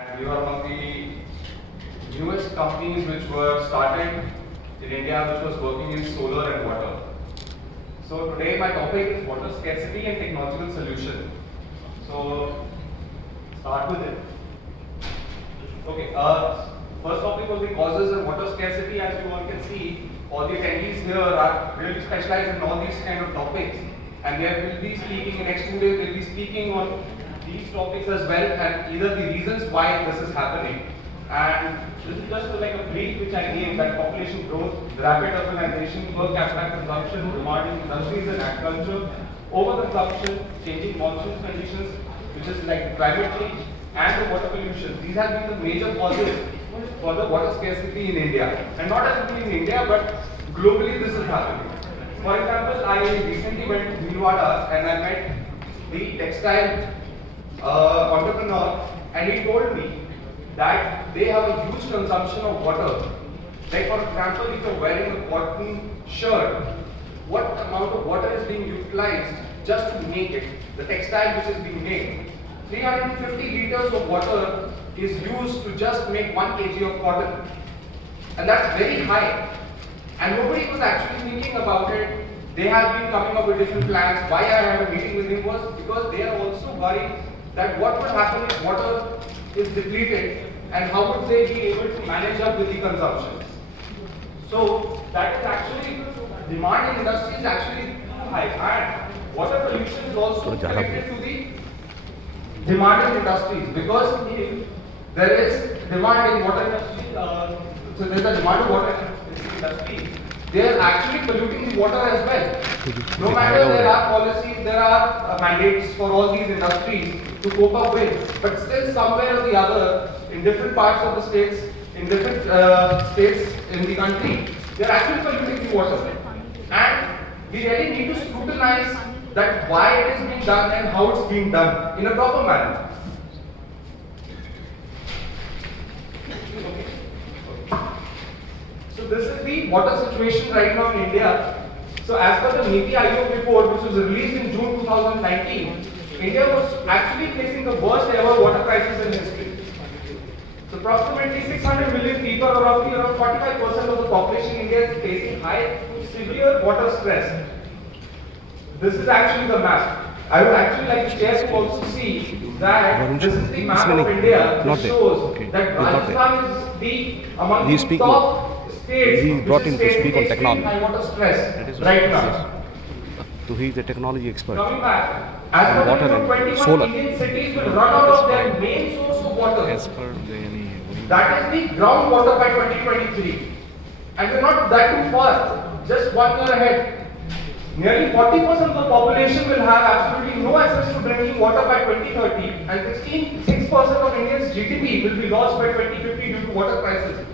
And we were among the newest companies which were started in India, which was working in solar and water. So today my topic is water scarcity and technological solution. So start with it. Okay. First topic was the causes of water scarcity. As you all can see, all the attendees here are really specialized in all these kind of topics, and they will be speaking in next 2 days. They'll be speaking on these topics as well, and either the reasons why this is happening. And this is just like a brief which I gave, that population growth, rapid urbanization, per capita consumption, demand in industries and agriculture, overconsumption, changing monsoon conditions, which is like climate change, and the water pollution. These have been the major causes for the water scarcity in India. And not only in India, but globally this is happening. For example, I recently went to Bhilwara and I met the textile entrepreneur, and he told me that they have a huge consumption of water. Like for example, if you're wearing a cotton shirt, what amount of water is being utilized just to make it, the textile which is being made. 350 liters of water is used to just make 1 kg of cotton. And that's very high. And nobody was actually thinking about it. They have been coming up with different plans. Why I had a meeting with him was because they are also worried that what will happen if water is depleted and how would they be able to manage up with the consumption. So that is actually, demand in industry is actually too high, and water pollution is also connected to the demand in industries, because if there is demand in water industry, so there is a demand of water in the industry, they are actually polluting the water as well. No matter there are policies, there are mandates for all these industries to cope up with, but still somewhere or the other, in different parts of the states, in different states in the country, they are actually polluting the water. And we really need to scrutinize that why it is being done and how it's being done in a proper manner. So this is the water situation right now in India. So as per the Niti Aayog report, which was released in June 2019, India was actually facing the worst ever water crisis in history. So approximately 600 million people, or roughly around 45% of the population in India, is facing high to severe water stress. This is actually the map. I would actually like the chair to also see that this is the map of India, which shows that Rajasthan is the among the top states He brought him to speak on technology. high water stress That is right now. So he is a technology expert. Coming back, as per Water the and 21 solar. Indian cities will run out of their main source of water. As per the That is the groundwater by 2023. And we're not that too far, just 1 year ahead. Nearly 40% of the population will have absolutely no access to drinking water by 2030, and 6% of India's GDP will be lost by 2050 due to water crisis.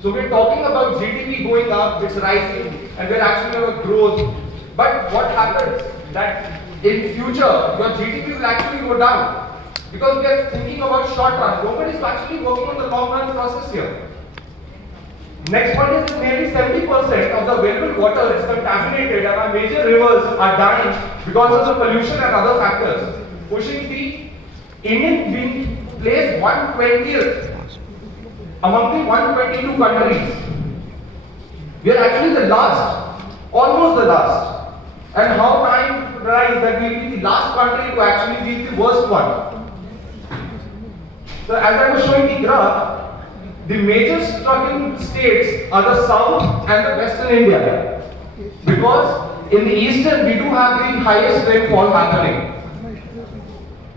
So we're talking about GDP going up, it's rising, and we're actually on a growth. But what happens that in future your GDP will actually go down, because we are thinking about short run. Nobody is actually working on the long run process here. Next one is nearly 70% of the available water is contaminated, and our major rivers are dying because of the pollution and other factors, pushing the Indian being placed 120th among the 122 countries. We are actually the last, almost the last. And how time flies that we will be the last country to actually be the worst one. So as I was showing the graph, the major struggling states are the south and the western India, because in the eastern we do have the highest rainfall happening.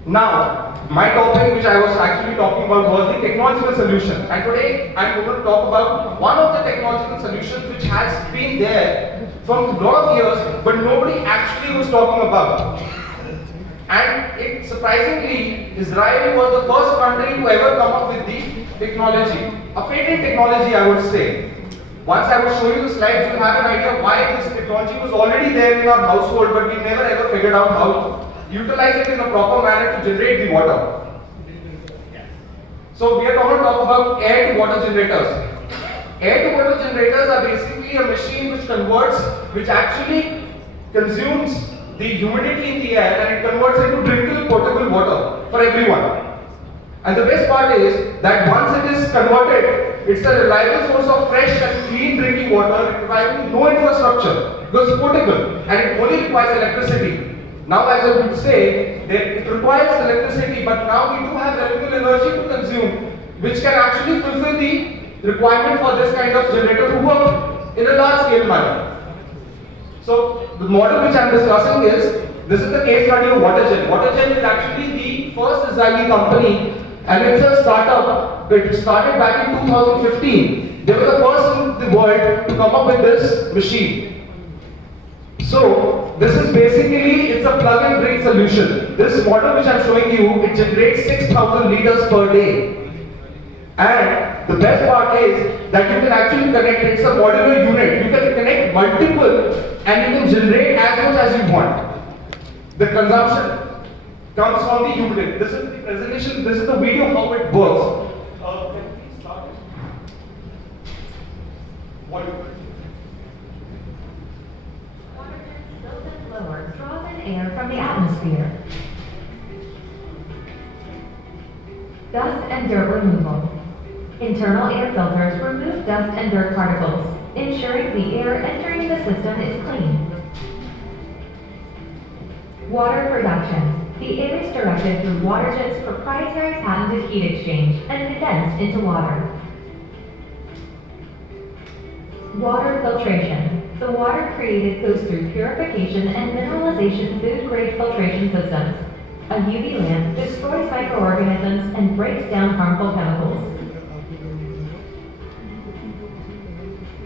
Now, my topic which I was actually talking about was the technological solution, and today I am going to talk about one of the technological solutions which has been there for a lot of years, but nobody actually was talking about. And it surprisingly, Israel was the first country to ever come up with the technology, a patent technology, I would say. Once I will show you the slides, you will have an idea why this technology was already there in our household, but we never ever figured out how to utilize it in a proper manner to generate the water. So we are going to talk about air to water generators. Air to water generators are basically a machine which actually consumes the humidity in the air and it converts into drinkable potable water for everyone. And the best part is that once it is converted, it's a reliable source of fresh and clean drinking water requiring no infrastructure because it's portable and it only requires electricity. Now, as I would say, it requires electricity, but now we do have renewable energy to consume, which can actually fulfill the requirement for this kind of generator to work in a large scale manner. So, the model which I am discussing is, this is the case study of WaterGen. WaterGen is actually the first Israeli company and it's a startup. It started back in 2015. They were the first in the world to come up with this machine. So, this is basically, it's a plug and drink solution. This model which I am showing you, it generates 6,000 liters per day. And the best part is that you can actually connect, it's a modular unit. You can connect multiple and you can generate as much as you want. The consumption comes from the unit. This is the presentation, this is the video how it works. Can we start? Blower draws in air from the atmosphere. Dust and dirt removal. Internal air filters remove dust and dirt particles, ensuring the air entering the system is clean. Water production. The air is directed through WaterGen's proprietary patented heat exchange and condensed into water. Water filtration. The water created goes through purification and mineralization food-grade filtration systems. A UV lamp destroys microorganisms and breaks down harmful chemicals.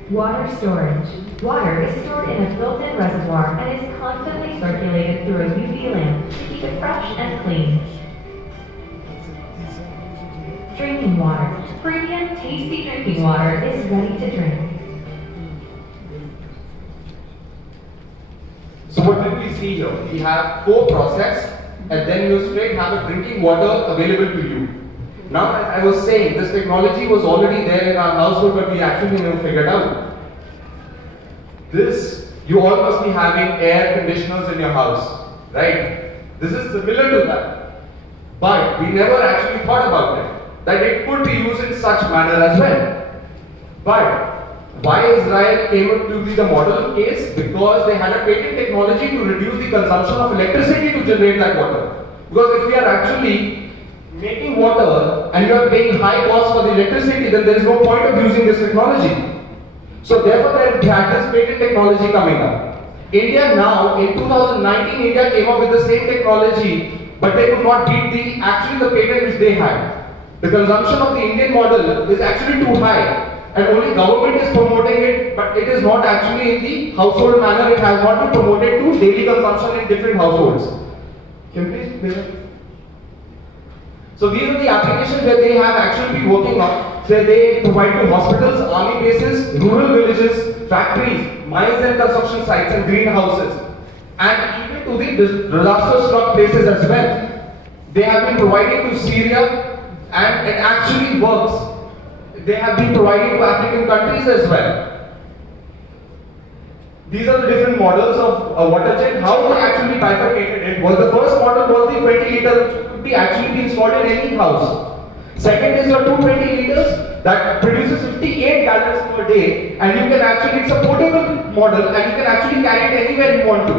Water storage. Water is stored in a built-in reservoir and is constantly circulated through a UV lamp to keep it fresh and clean. Drinking water. Premium, tasty drinking water is ready to drink. So what did we see here? We have co-process and then you straight have a drinking water available to you. Now, as I was saying, this technology was already there in our household, but we actually never figured out. This, you all must be having air conditioners in your house, right? This is similar to that. But we never actually thought about it, that it could be used in such manner as well. But why Israel came up to be the model case? Because they had a patent technology to reduce the consumption of electricity to generate that water. Because if we are actually making water and you are paying high cost for the electricity, then there is no point of using this technology. So therefore they had this patent technology coming up. India now, in 2019, India came up with the same technology, but they could not beat the patent which they had. The consumption of the Indian model is actually too high. And only government is promoting it, but it is not actually in the household manner. It has not been promoted to daily consumption in different households. Can you please play that? So these are the applications where they have actually been working on. So they provide to hospitals, army bases, rural villages, factories, mines and construction sites and greenhouses. And even to the disaster struck places as well. They have been providing to Syria and it actually works. They have been providing to African countries as well. These are the different models of WaterGen. How they actually bifurcated it was the first model was the 20 liter which could be actually be installed in any house. Second is your 220 liters that produces 58 gallons per day and you can actually, it's a portable model and you can actually carry it anywhere you want to.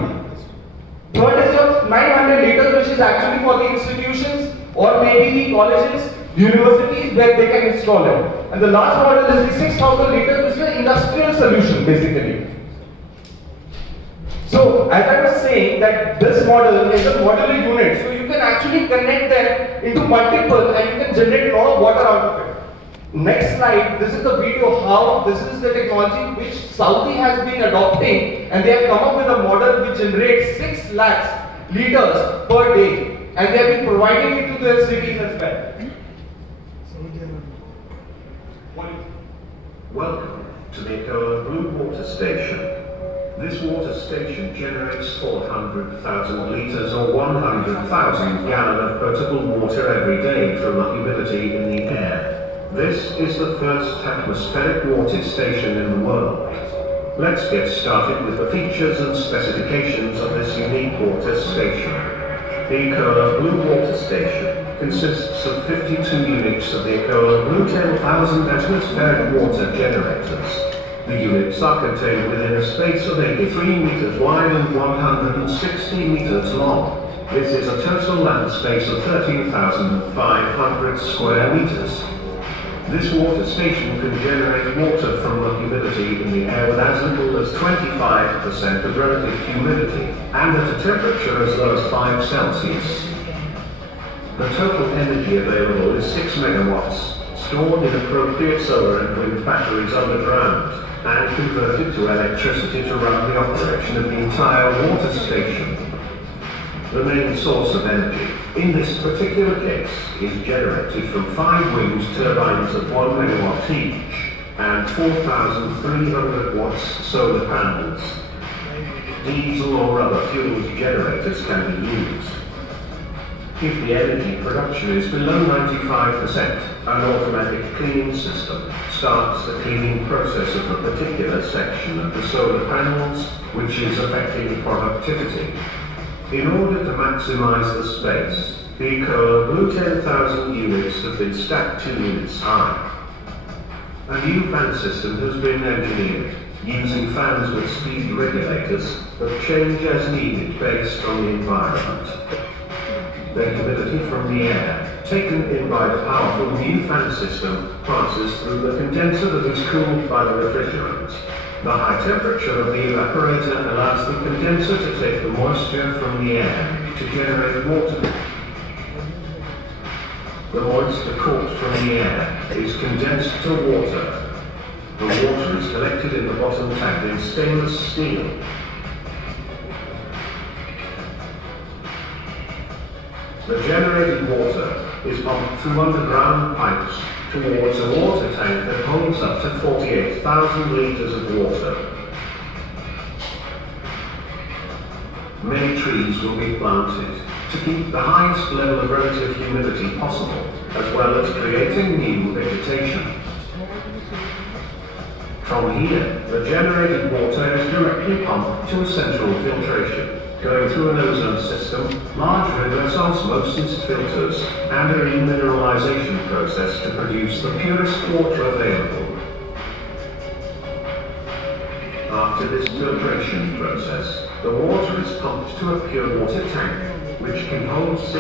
Third is your 900 liters which is actually for the institutions or maybe the colleges, universities where they can install it. And the last model is the 6,000 liters, which is an industrial solution basically. So, as I was saying that this model is a modular unit, so you can actually connect them into multiple and you can generate a lot of water out of it. Next slide, this is the video how this is the technology which Saudi has been adopting and they have come up with a model which generates 6 lakhs liters per day and they have been providing it to their cities as well. Welcome to the Blue Water Station. This water station generates 400,000 litres or 100,000 gallons of potable water every day from the humidity in the air. This is the first atmospheric water station in the world. Let's get started with the features and specifications of this unique water station. The Blue Water Station consists of 52 units of the equivalent Blue 10,000 atmospheric water generators. The units are contained within a space of 83 meters wide and 160 meters long. This is a total land space of 13,500 square meters. This water station can generate water from the humidity in the air with as little as 25% of relative humidity, and at a temperature as low as 5 Celsius. The total energy available is 6 megawatts, stored in appropriate solar and wind batteries underground, and converted to electricity to run the operation of the entire water station. The main source of energy, in this particular case, is generated from 5 wind turbines of 1 megawatt each, and 4,300 watts solar panels. Diesel or other fueled generators can be used. If the energy production is below 95%, an automatic cleaning system starts the cleaning process of a particular section of the solar panels, which is affecting productivity. In order to maximize the space, the Kohler Blue 10,000 units have been stacked 2 units high. A new fan system has been engineered, using fans with speed regulators that change as needed based on the environment. The humidity from the air, taken in by the powerful new fan system, passes through the condenser that is cooled by the refrigerant. The high temperature of the evaporator allows the condenser to take the moisture from the air to generate water. The moisture caught from the air is condensed to water. The water is collected in the bottom tank in stainless steel. The generated water is pumped through underground pipes towards a water tank that holds up to 48,000 liters of water. Many trees will be planted to keep the highest level of relative humidity possible, as well as creating new vegetation. From here, the generated water is directly pumped to a central filtration, going through an ozone system, large reverse osmosis filters, and a remineralization process to produce the purest water available. After this filtration process, the water is pumped to a pure water tank, which can hold 6